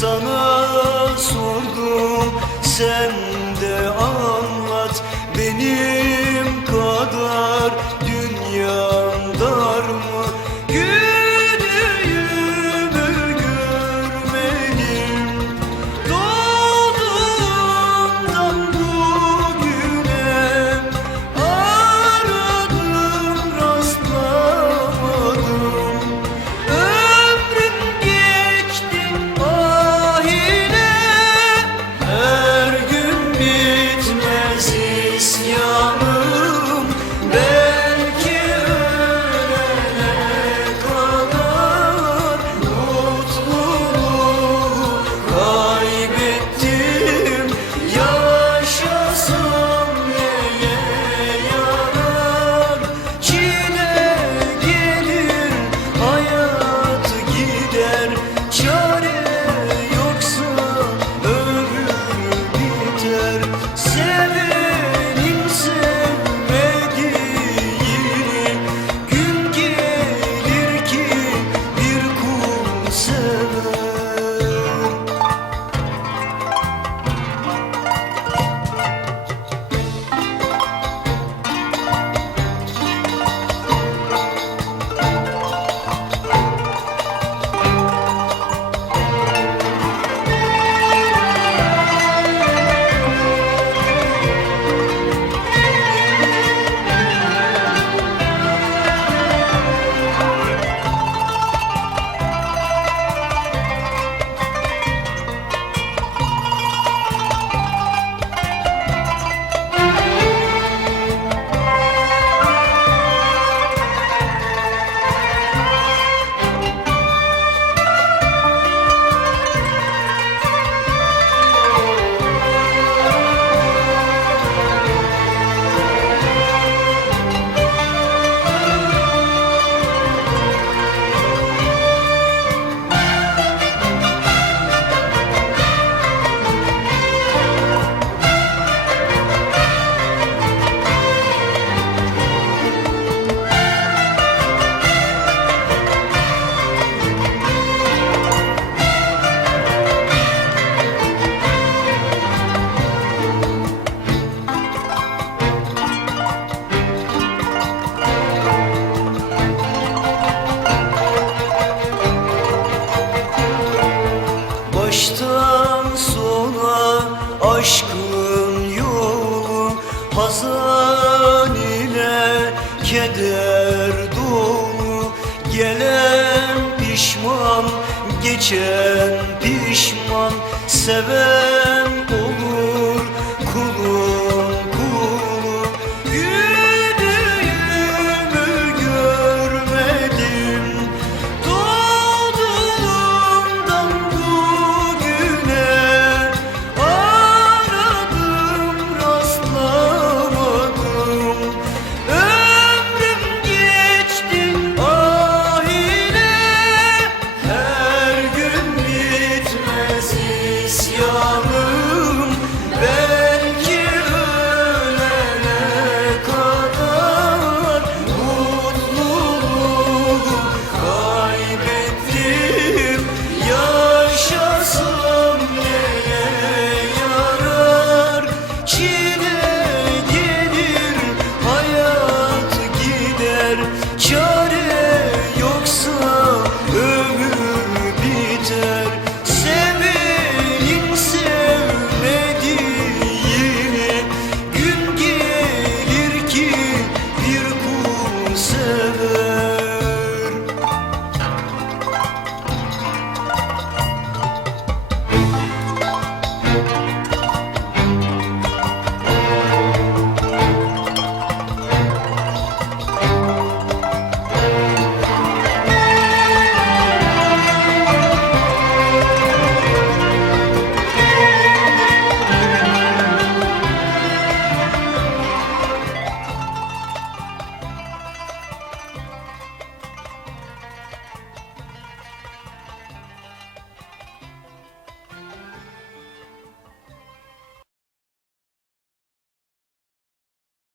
sana sordum sen Hazan ile keder dolu Gelen pişman, geçen pişman Seven